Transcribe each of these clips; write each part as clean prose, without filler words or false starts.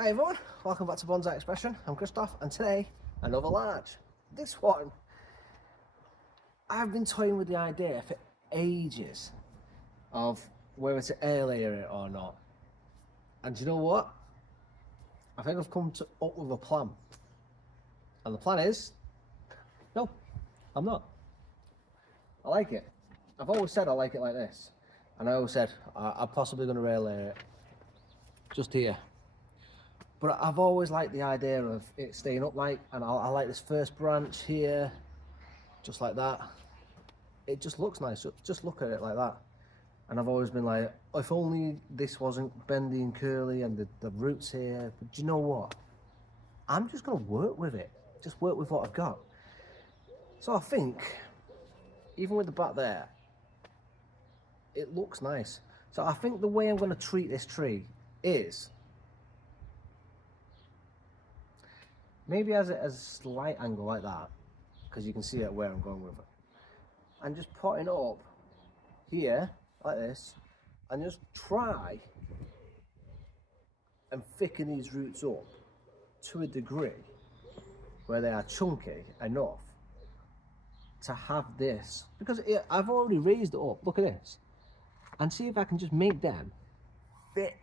Hi everyone, welcome back to Bonsai Expression. I'm Christoph and today another larch. This one, I've been toying with the idea for ages of whether to air layer it or not. And do you know what? I think I've come up with a plan. And the plan is, no, I'm not. I like it. I've always said I like it like this. And I always said I'm possibly going to air layer it just here. But I've always liked the idea of it staying upright, and I like this first branch here, just like that. It just looks nice, just look at it like that. And I've always been like, if only this wasn't bendy and curly and the roots here. But do you know what? I'm just gonna work with it, just work with what I've got. So I think, even with the back there, it looks nice. So I think the way I'm gonna treat this tree is, maybe as a slight angle like that, because you can see it where I'm going with it. And just potting it up here, like this, and just try and thicken these roots up to a degree where they are chunky enough to have this. Because I've already raised it up, look at this. And see if I can just make them thick,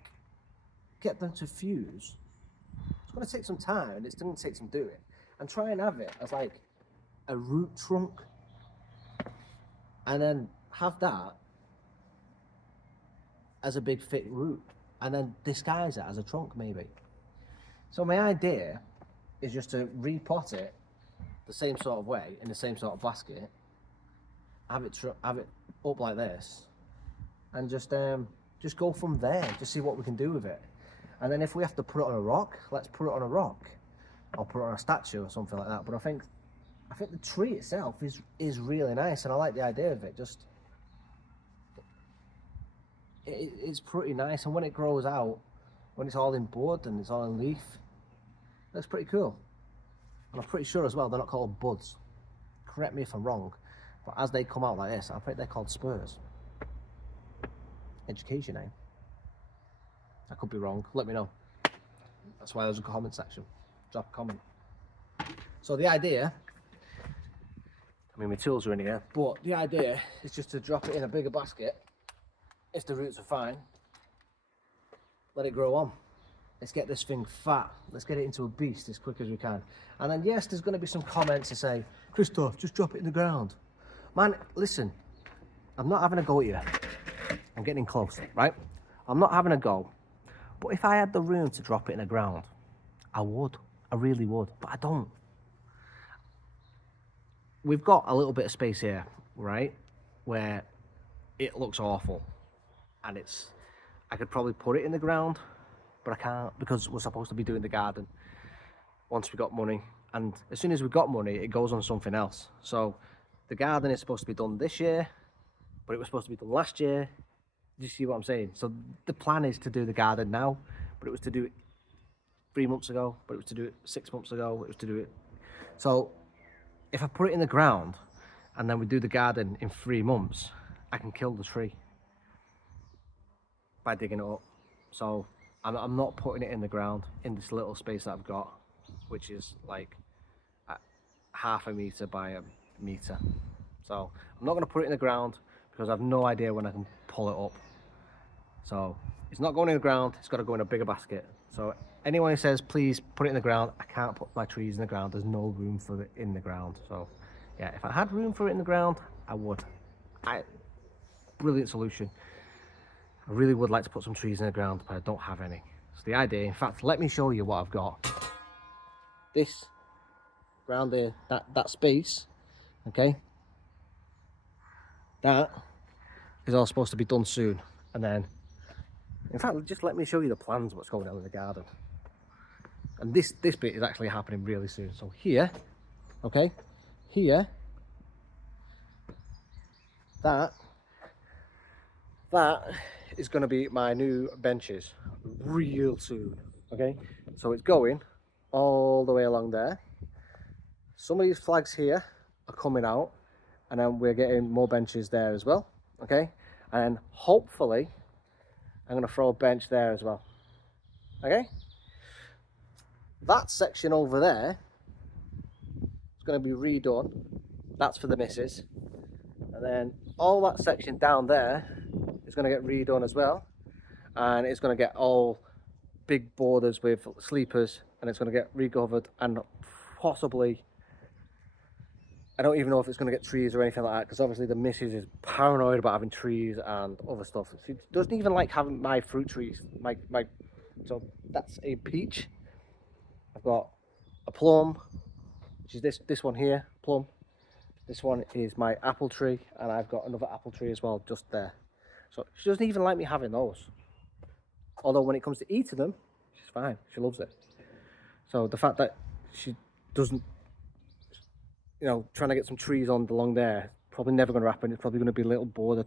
get them to fuse. It's going to take some time, and it's going to take some doing, and try and have it as like a root trunk, and then have that as a big thick root, and then disguise it as a trunk maybe. So my idea is just to repot it the same sort of way, in the same sort of basket, have it up like this, and just go from there, just see what we can do with it. And then if we have to put it on a rock, let's put it on a rock, or put it on a statue or something like that. But I think the tree itself is really nice, and I like the idea of it. Just it's pretty nice, and when it grows out, when it's all in bud and it's all in leaf, that's pretty cool. And I'm pretty sure as well they're not called buds. Correct me if I'm wrong, but as they come out like this, I think they're called spurs. Education, eh? I could be wrong, let me know. That's why there's a comment section. Drop a comment. So the idea, I mean my tools are in here, but the idea is just to drop it in a bigger basket. If the roots are fine, let it grow on. Let's get this thing fat. Let's get it into a beast as quick as we can. And then yes, there's going to be some comments to say, Christoph, just drop it in the ground. Man, listen, I'm not having a go at you. I'm getting close, right? I'm not having a go. But if I had the room to drop it in the ground, I would. I really would, but I don't. We've got a little bit of space here, right, where it looks awful. And I could probably put it in the ground, but I can't, because we're supposed to be doing the garden once we got money. And as soon as we got money, it goes on something else. So the garden is supposed to be done this year, but it was supposed to be done last year. Do you see what I'm saying? So the plan is to do the garden now, but it was to do it 3 months ago, but it was to do it 6 months ago, it was to do it. So if I put it in the ground and then we do the garden in 3 months, I can kill the tree by digging it up. So I'm not putting it in the ground in this little space that I've got, which is like 1/2 meter by 1 meter. So I'm not going to put it in the ground because I have no idea when I can pull it up. So it's not going in the ground, it's got to go in a bigger basket. So anyone who says please put it in the ground, I can't put my trees in the ground. There's no room for it in the ground. So yeah, if I had room for it in the ground, I would. Brilliant solution. I really would like to put some trees in the ground, but I don't have any. So the idea, in fact, let me show you what I've got. This around there, that space, okay, that is all supposed to be done soon. And then, in fact, just let me show you the plans, what's going on in the garden. And this bit is actually happening really soon. So here, okay, here, that is going to be my new benches real soon, okay? So it's going all the way along there. Some of these flags here are coming out, and then we're getting more benches there as well, okay? And hopefully I'm going to throw a bench there as well, okay? that section over there is going to be redone. That's for the missus. And then all that section down there is going to get redone as well. And it's going to get all big borders with sleepers, and it's going to get recovered, and possibly, I don't even know if it's going to get trees or anything like that, because obviously the missus is paranoid about having trees and other stuff. She doesn't even like having my fruit trees. So that's a peach. I've got a plum, which is this one here, plum. This one is my apple tree, and I've got another apple tree as well, just there. So she doesn't even like me having those. Although when it comes to eating them, she's fine. She loves it. So the fact that she doesn't, you know, trying to get some trees on along there, probably never going to happen. It's probably going to be a little border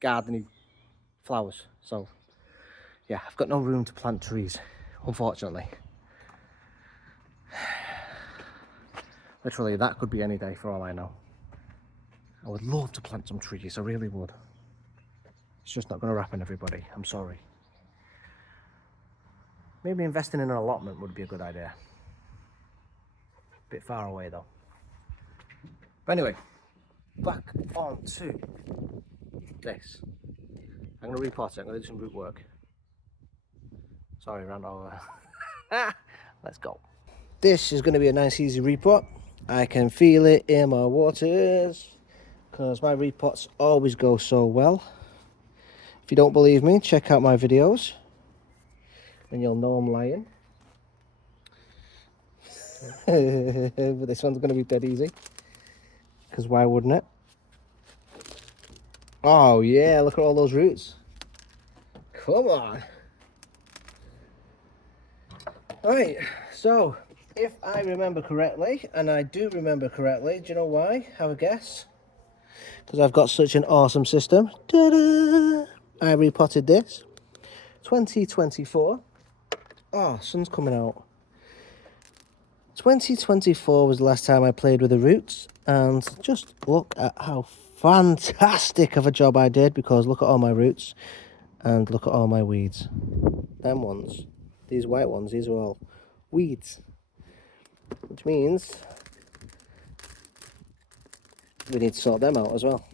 gardening flowers. So yeah, I've got no room to plant trees, unfortunately. Literally, that could be any day for all I know. I would love to plant some trees, I really would. It's just not going to happen, everybody. I'm sorry. Maybe investing in an allotment would be a good idea. Bit far away though. But anyway, back on to this. I'm going to repot it. I'm going to do some root work. Sorry, ran over. Let's go. This is going to be a nice easy repot. I can feel it in my waters because my repots always go so well. If you don't believe me, check out my videos and you'll know I'm lying. But this one's going to be dead easy, because why wouldn't it? Oh yeah, look at all those roots. Come on. Right, so if I remember correctly, and I do remember correctly, do you know why? Have a guess? Because I've got such an awesome system. Ta-da! I repotted this 2024. Oh, sun's coming out. 2024 was the last time I played with the roots, and just look at how fantastic of a job I did, because look at all my roots and look at all my weeds. Them ones, these white ones, these are all weeds, which means we need to sort them out as well.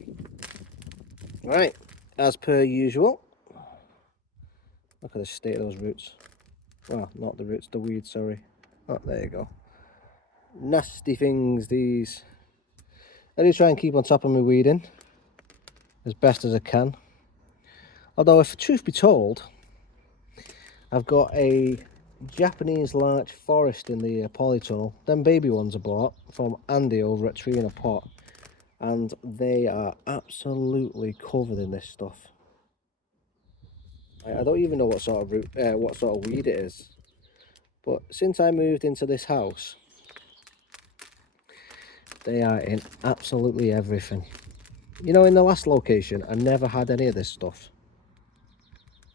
Right, as per usual, look at the state of those roots. Well, not the roots, the weeds, sorry. Oh, there you go. Nasty things, these. I do try and keep on top of my weeding as best as I can. Although, if truth be told, I've got a Japanese larch forest in the polytunnel. Them baby ones I bought from Andy over at Tree in a Pot, and they are absolutely covered in this stuff. I don't even know what sort of weed it is. But since I moved into this house, they are in absolutely everything. You know, in the last location, I never had any of this stuff.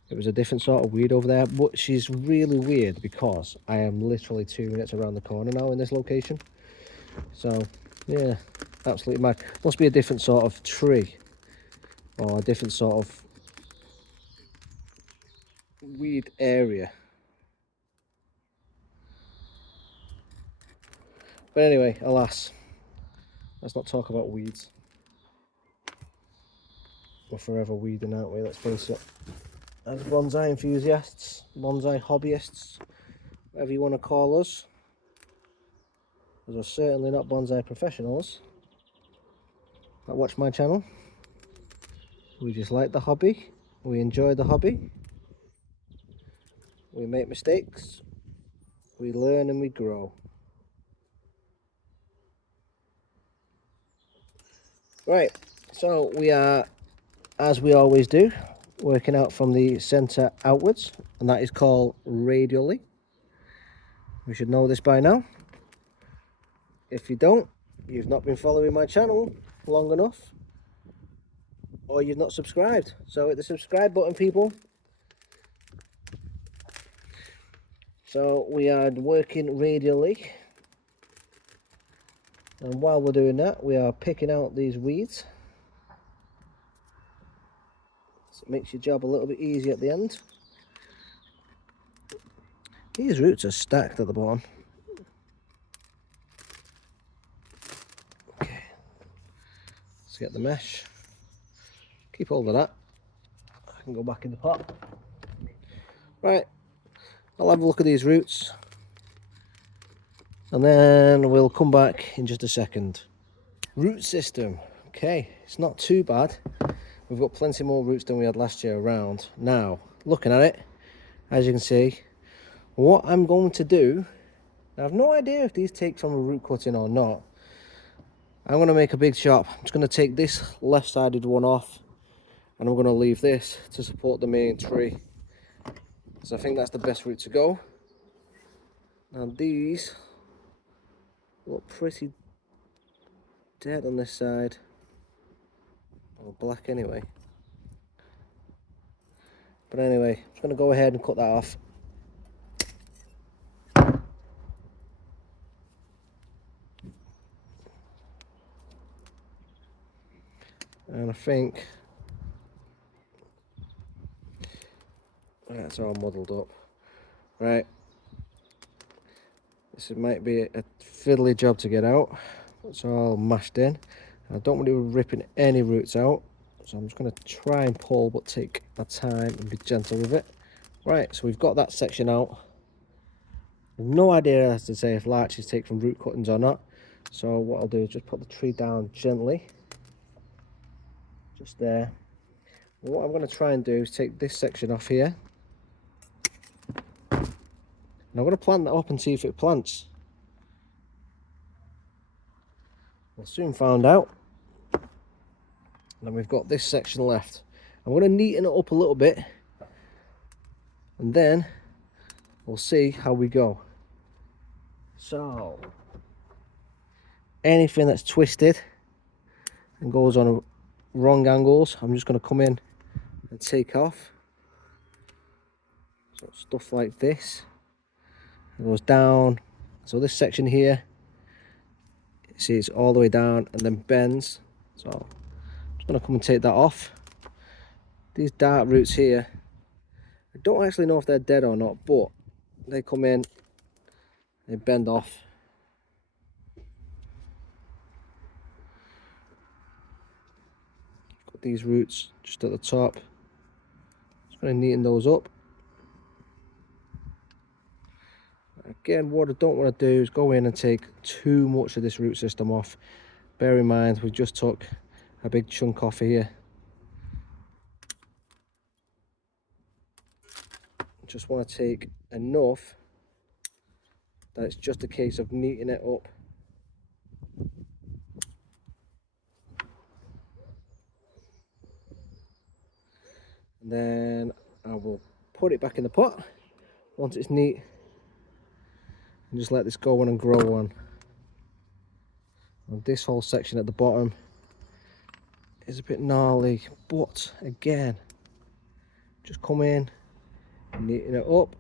It was a different sort of weed over there, but she's really weird because I am literally 2 minutes around the corner now in this location. So, yeah, absolutely mad. Must be a different sort of tree or a different sort of weed area. But anyway, alas, let's not talk about weeds. We're forever weeding, aren't we? Let's face it. As bonsai enthusiasts, bonsai hobbyists, whatever you want to call us, because we're certainly not bonsai professionals that watch my channel. We just like the hobby, we enjoy the hobby, we make mistakes, we learn and we grow. Right, so we are, as we always do, working out from the centre outwards, and that is called radially. You should know this by now. If you don't, you've not been following my channel long enough, or you've not subscribed. So hit the subscribe button, people. So we are working radially, and while we're doing that, we are picking out these weeds. So it makes your job a little bit easier at the end. These roots are stacked at the bottom. Okay, let's get the mesh. Keep hold of that. I can go back in the pot. Right, I'll have a look at these roots and then we'll come back in just a second. Root system. Okay, it's not too bad. We've got plenty more roots than we had last year around. Now, looking at it, as you can see, what I'm going to do, I have no idea if these take from a root cutting or not. I'm going to make a big chop. I'm just going to take this left-sided one off and I'm going to leave this to support the main tree. So I think that's the best route to go. Now these look pretty dead on this side, or black anyway. But anyway, I'm just going to go ahead and cut that off. And I think that's all muddled up. Right, this might be a fiddly job to get out. It's all mashed in. I don't want to be ripping any roots out, so I'm just going to try and pull but take my time and be gentle with it. Right, so we've got that section out. No idea as to say if larches take from root cuttings or not, so what I'll do is just put the tree down gently, just there. And what I'm going to try and do is take this section off here, and I'm going to plant that up and see if it plants. We'll soon find out. And then we've got this section left. I'm going to neaten it up a little bit, and then we'll see how we go. So, anything that's twisted and goes on wrong angles, I'm just going to come in and take off. So stuff like this, it goes down. So this section here, you see it's all the way down and then bends. So I'm just going to come and take that off. These dark roots here, I don't actually know if they're dead or not, but they come in, they bend off. Got these roots just at the top. Just going to neaten those up. Again, what I don't want to do is go in and take too much of this root system off. Bear in mind, we just took a big chunk off here. Just want to take enough that it's just a case of neating it up. And then I will put it back in the pot once it's neat and just let this go on and grow on. And this whole section at the bottom is a bit gnarly, but again, just come in, neaten it up.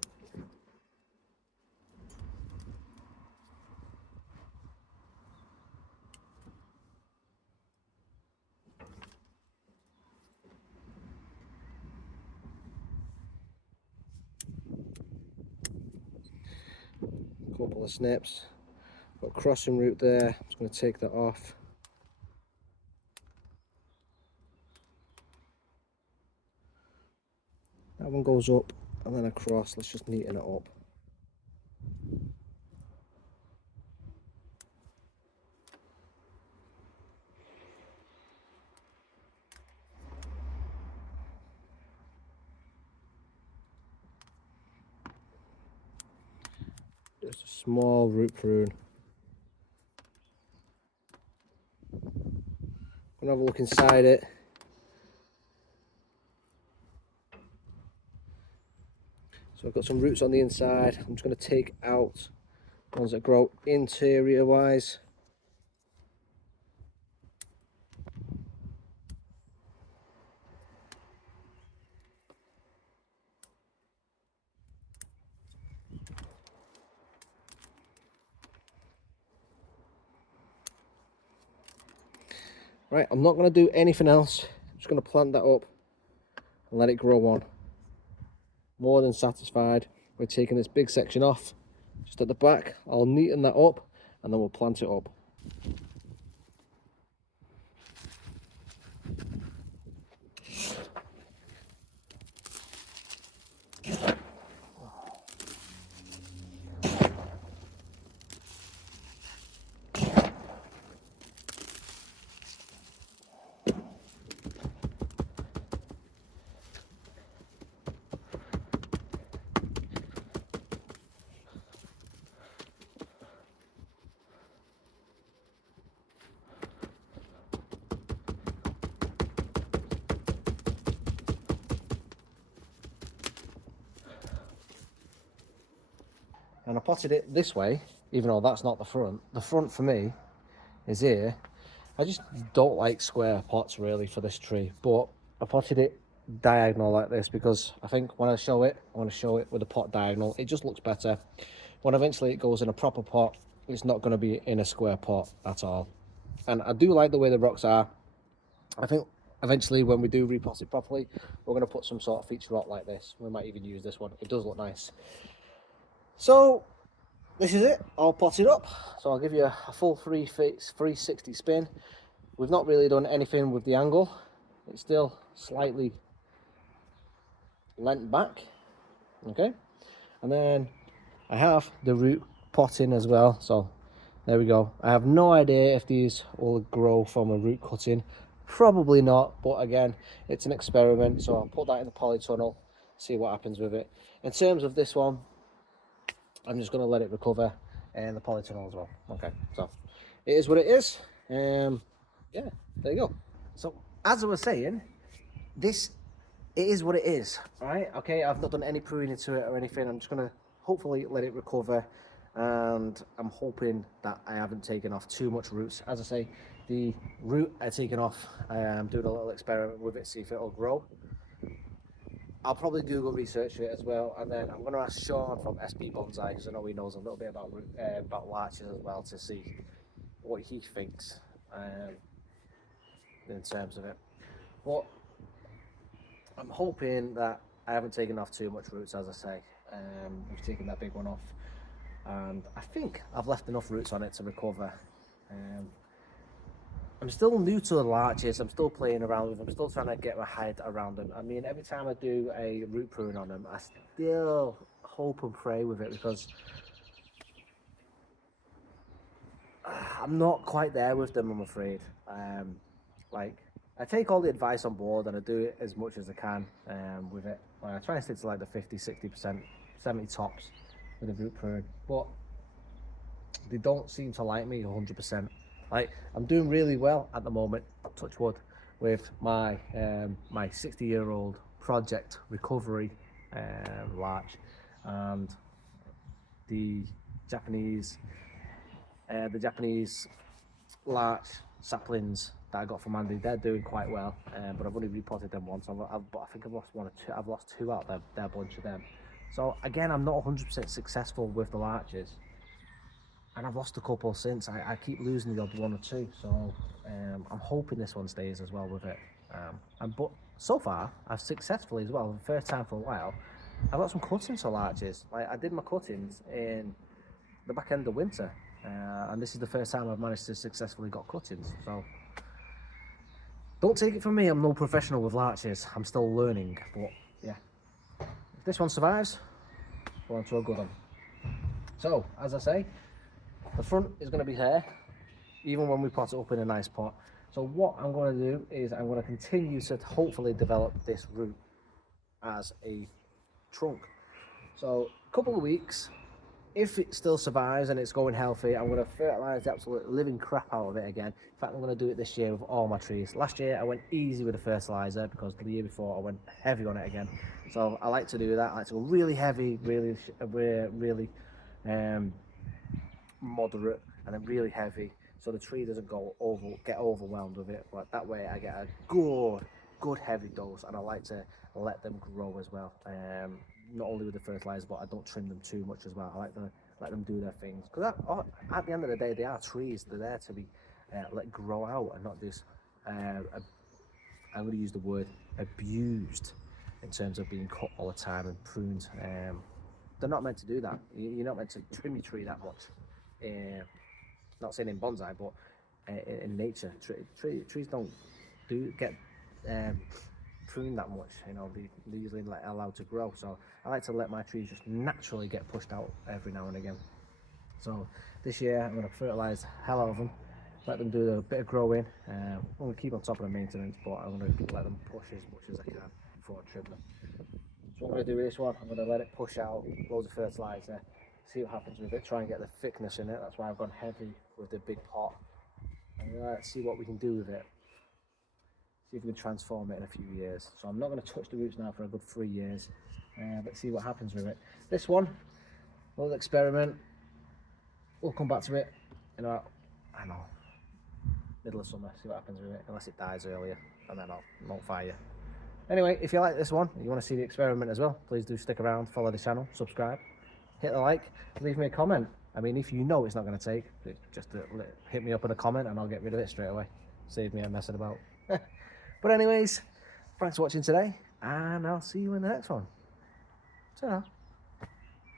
Couple of snips. Got a crossing root there. I'm just going to take that off. That one goes up and then across. Let's just neaten it up. Just a small root prune. I'm going to have a look inside it. So I've got some roots on the inside. I'm just going to take out ones that grow interior wise. Right, I'm not going to do anything else. I'm just going to plant that up and let it grow on. More than satisfied. we're taking this big section off just at the back. I'll neaten that up and then we'll plant it up. And I potted it this way, even though that's not the front. The front for me is here. I just don't like square pots really for this tree, but I potted it diagonal like this because I think when I show it, I want to show it with the pot diagonal. It just looks better. When eventually it goes in a proper pot, it's not going to be in a square pot at all. And I do like the way the rocks are. I think eventually when we do repot it properly, we're going to put some sort of feature rock like this. We might even use this one. It does look nice. So this is it, all potted up. So I'll give you a full 360 spin. We've not really done anything with the angle. It's still slightly leant back, okay? And then I have the root pot in as well, so there we go. I have no idea if these will grow from a root cutting. Probably not, but again, it's an experiment, so I'll put that in the polytunnel, see what happens with it. In terms of this one, I'm just going to let it recover in the polytunnel as well. Okay, so it is what it is. Yeah, there you go. So as I was saying, it is what it is, right? Okay, I've not done any pruning to it or anything. I'm just going to hopefully let it recover, and I'm hoping that I haven't taken off too much roots. As I say, the root I've taken off. I'm doing a little experiment with it, see if it'll grow. I'll probably Google research it as well, and then I'm going to ask Sean from SB Bonsai, because I know he knows a little bit about larches as well, to see what he thinks in terms of it. But I'm hoping that I haven't taken off too much roots, as I say. We've taken that big one off, and I think I've left enough roots on it to recover. I'm still new to the larches. I'm still playing around with them. I'm still trying to get my head around them. I mean, every time I do a root prune on them, I still hope and pray with it, because I'm not quite there with them, I'm afraid. Like, I take all the advice on board and I do it as much as I can with it. I try and stick to like the 50, 60%, 70 tops with the root prune, but they don't seem to like me 100%. Like, I'm doing really well at the moment, touch wood, with my my 60-year-old project recovery larch, and the Japanese larch saplings that I got from Andy. They're doing quite well, but I've only repotted them once. But I think I've lost one or two. I've lost two out of their bunch of them. So again, I'm not 100% successful with the larches, and I've lost a couple since. I keep losing the odd one or two, so I'm hoping this one stays as well with it. But so far, I've successfully as well, the first time for a while, I've got some cuttings for larches. Like, I did my cuttings in the back end of winter, and this is the first time I've managed to successfully got cuttings. So don't take it from me, I'm no professional with larches. I'm still learning, but yeah. If this one survives, we're on to a good one. So, as I say, the front is going to be here, even when we pot it up in a nice pot. So what I'm going to do is I'm going to continue to hopefully develop this root as a trunk. So a couple of weeks, if it still survives and it's going healthy, I'm going to fertilise the absolute living crap out of it again. In fact, I'm going to do it this year with all my trees. Last year I went easy with the fertiliser because the year before I went heavy on it again. So I like to do that. I like to go really heavy, really moderate, and then really heavy, so the tree doesn't get overwhelmed with it. But that way I get a good heavy dose, and I like to let them grow as well. Not only with the fertilizer, but I don't trim them too much as well. I like to let them do their things, because at the end of the day, they are trees. They're there to be let grow out, and not just I'm going to use the word abused in terms of being cut all the time and pruned. they're not meant to do that. You're not meant to trim your tree that much. Not saying in bonsai, but in nature, trees don't get pruned that much. You know, they're usually allowed to grow. So I like to let my trees just naturally get pushed out every now and again. So this year I'm going to fertilise the hell out of them, let them do a bit of growing. I'm going to keep on top of the maintenance, but I'm going to let them push as much as I can before I trim them. So what I'm going to do with this one, I'm going to let it push out, loads of fertiliser, see what happens with it, try and get the thickness in it. That's why I've gone heavy with the big pot. And let's see what we can do with it. See if we can transform it in a few years. So I'm not going to touch the roots now for a good 3 years. Let's see what happens with it. This one, little experiment. We'll come back to it in about, I don't know, middle of summer, see what happens with it, unless it dies earlier, and then I won't fire you. Anyway, if you like this one, and you want to see the experiment as well, please do stick around, follow the channel, subscribe, hit the like, leave me a comment. I mean, if you know it's not going to take, just hit me up in a comment and I'll get rid of it straight away. Save me a messing about. But anyways, thanks for watching today, and I'll see you in the next one. Ta-ra.